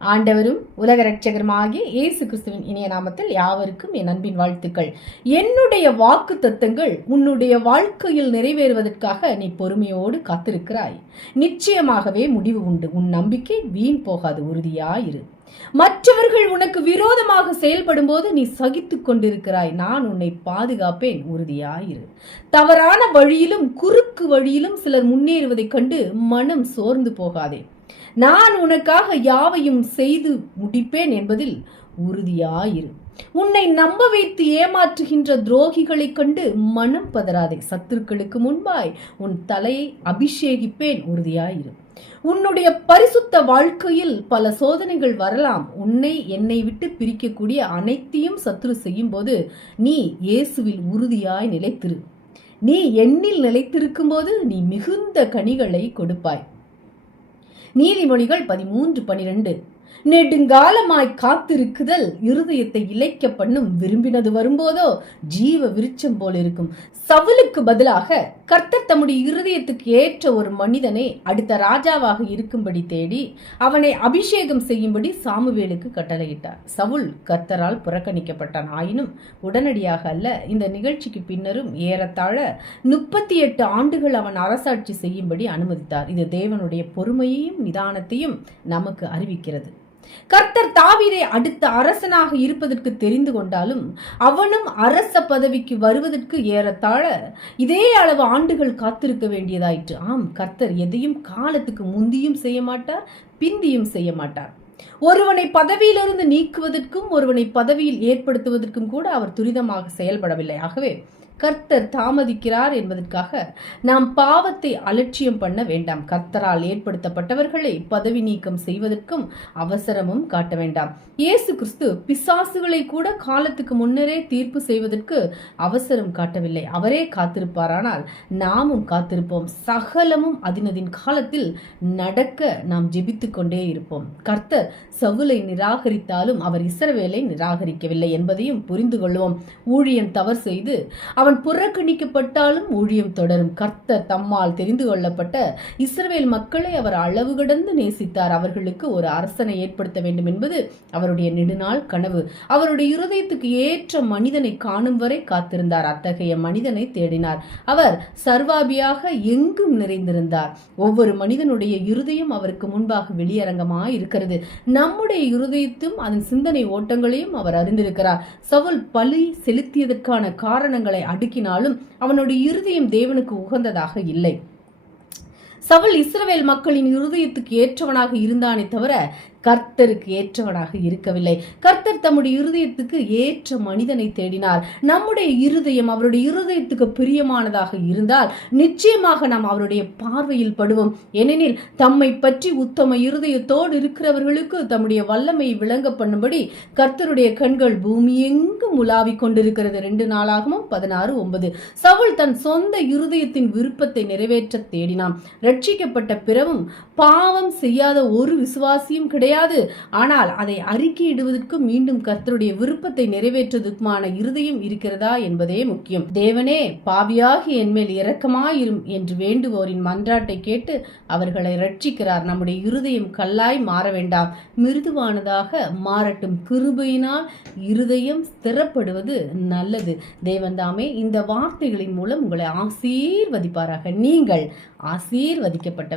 ஆண்டவரும் உலக ரட்சகருமாகிய இயேசு கிறிஸ்துவின் இணைய நாமத்தில் யாவருக்கும் என் அன்பின் வாழ்த்துக்கள். என்னுடைய வாக்கு தத்தங்கள் உன்னுடைய வாழ்க்கையில் நிறைவேறுவதற்காக நீ பொறுமையோடு காத்திருக்கிறாய். நிச்சயமாகவே முடிவு உண்டு. உன் நம்பிக்கை வீண் போகாது. உறுதியாயிரு. மற்றவர்கள் உனக்கு விரோதமாக செயல்படும் போது நீ சகித்துக் கொண்டிருக்கிறாய். நான் உன்னை பாதுகாப்பேன். உறுதியாயிரு. தவறான வழியிலும் குறுக்கு வழியிலும் சிலர் முன்னேறுவதைக் கண்டு மனம் சோர்ந்து போகாதே. நான் உனக்காக யாவையும் செய்து முடிப்பேன் என்பதில் உறுதியாயிரு. உன்னை நம்ப வைத்து ஏமாற்றுகின்ற துரோகிகளைக் கண்டு மனம் பதறாதே. சத்துருக்களுக்கு முன்பாய் உன் தலையை அபிஷேகிப்பேன் உறுதியாயிரு. உன்னுடைய பரிசுத்த வாழ்க்கையில் பல சோதனைகள் வரலாம். உன்னை என்னை விட்டு பிரிக்கக்கூடிய அனைத்தையும் சத்துரு செய்யும் போது நீ இயேசுவில் உறுதியாய் நிலைத்திரு. நீ எண்ணில் நிலைத்திருக்கும் போது நீ மிகுந்த கனிகளை கொடுப்பாய். நீதிமொழிகள் பதிமூன்று பனிரெண்டு. நெடுங்காலமாய் காத்திருக்குதல் இருதயத்தை இழைக்க பண்ணும் விரும்பினது வரும்போதோ ஜீவ விருட்சம் போல இருக்கும். சவுலுக்கு பதிலாக கர்த்தர் தம்முடைய இருதயத்துக்கு ஏற்ற ஒரு மனிதனை அடுத்த ராஜாவாக இருக்கும்படி தேடி அவனை அபிஷேகம் செய்யும்படி சாமுவேலுக்கு கட்டளையிட்டார். சவுல் கர்த்தரால் புறக்கணிக்கப்பட்டான் ஆயினும் உடனடியாக அல்ல இந்த நிகழ்ச்சிக்கு பின்னரும் ஏறத்தாழ முப்பத்தி எட்டு ஆண்டுகள் அவன் அரசாட்சி செய்யும்படி அனுமதித்தார். இது தேவனுடைய பொறுமையையும் நிதானத்தையும் நமக்கு அறிவிக்கிறது. கர்த்தர் தாவீரை அடுத்த அரசனாக இருப்பதற்கு தெரிந்து கொண்டாலும் அவனும் அரச பதவிக்கு வருவதற்கு ஏறத்தாழ இதே அளவு ஆண்டுகள் காத்திருக்க வேண்டியதாயிற்று. ஆம் கர்த்தர் எதையும் காலத்துக்கு முந்தியும் செய்ய மாட்டார் பிந்தியும் செய்ய மாட்டார். ஒருவனை பதவியிலிருந்து நீக்குவதற்கும் ஒருவனை பதவியில் ஏற்படுத்துவதற்கும் கூட அவர் துரிதமாக செயல்படவில்லை. ஆகவே கர்த்தர் தாமதிக்கிறார் என்பதற்காக நாம் பாவத்தை அலட்சியம் பண்ண வேண்டாம். கர்த்தரால் ஏற்படுத்தப்பட்டவர்களை பதவி நீக்கம் செய்வதற்கும் அவசரமும் காட்ட வேண்டாம். இயேசு கிறிஸ்து பிசாசுகளை கூட காலத்துக்கு முன்னரே தீர்ப்பு செய்வதற்கு அவசரம் காட்டவில்லை. அவரே காத்திருப்பாரானால் நாமும் காத்திருப்போம். சகலமும் அதினதின் காலத்தில் நடக்க நாம் ஜெபித்து கொண்டே இருப்போம். கர்த்தர் சவுலை நிராகரித்தாலும் அவர் இஸ்ரவேலை நிராகரிக்கவில்லை என்பதையும் புரிந்து கொள்வோம். ஊழியன் தவறு செய்து அவன் புறக்கணிக்கப்பட்டாலும் ஊழியம் தொடரும். கர்த்தர் தம்மால் தெரிந்து கொள்ளப்பட்ட இஸ்ரவேல் மக்களை அவர் அளவு கடந்து நேசித்தார். அவர்களுக்கு ஒரு அரசனை ஏற்படுத்த வேண்டும் என்பது அவருடைய நெடுநாள் கனவு. அவருடைய இருதயத்துக்கு ஏற்ற மனிதனை காணும் வரை காத்திருந்தார். அத்தகைய மனிதனை தேடினார். அவர் சர்வாபியாக எங்கும் நிறைந்திருந்தார். ஒவ்வொரு மனிதனுடைய இருதயம் அவருக்கு முன்பாக வெளியரங்கமாக இருக்கிறது. நம்முடைய இருதயத்தும் அதன் சிந்தனை ஓட்டங்களையும் அவர் அறிந்திருக்கிறார். சவுல் பலி செலுத்தியதற்கான காரணங்களை அடுக்கினாலும் அவனுடைய இருதயம் தேவனுக்கு உகந்ததாக இல்லை. சவுல் இஸ்ரவேல் மக்களின் இருதயத்துக்கு ஏற்றவனாக இருந்தானே தவிர கர்த்தருக்கு ஏற்றவனாக இருக்கவில்லை. கர்த்தர் தம்முடைய இருதயத்துக்கு ஏற்ற மனிதனை தேடினார். நம்முடைய இருதயம் அவருடைய இருதயத்துக்கு பிரியமானதாக இருந்தால் நிச்சயமாக நாம் அவருடைய பார்வையில் படுவோம். ஏனெனில் தம்மை பற்றி உத்தம இருதயத்தோடு இருக்கிறவர்களுக்கு தம்முடைய வல்லமை விளங்க பண்ணும்படி கர்த்தருடைய கண்கள் பூமி எங்கும் உலாவிக் கொண்டிருக்கிறது. ரெண்டு நாளாகவும் பதினாறு ஒன்பது. சவுல் தன் சொந்த இருதயத்தின் விருப்பத்தை நிறைவேற்ற தேடினான். ரட்சிக்கப்பட்ட பிறவும் பாவம் செய்யாத ஒரு விசுவாசியும் கிடையாது. கிடையாது ஆனால் அதை அறிக்கையிடுவதற்கும் மீண்டும் கர்த்தருடைய விருப்பத்தை நிறைவேற்றுவதற்குமான இருதயம் இருக்கிறதா என்பதே முக்கியம். தேவனே பாவியாகி என்மேல் இரக்கமாயிரும் என்று வேண்டுவோரின் மன்றாட்டை கேட்டு அவர்களை ரட்சிக்கிறார் நம்முடைய இருதயம் கல்லாய் மாற வேண்டாம். மிருதுவானதாக மாறட்டும். கிருபையினால் இருதயம் ஸ்திரப்படுவது நல்லது. தேவன்தாமே இந்த வார்த்தைகளின் மூலம் உங்களை ஆசீர்வதிப்பாராக. நீங்கள் ஆசீர்வதிக்கப்பட்டவர்.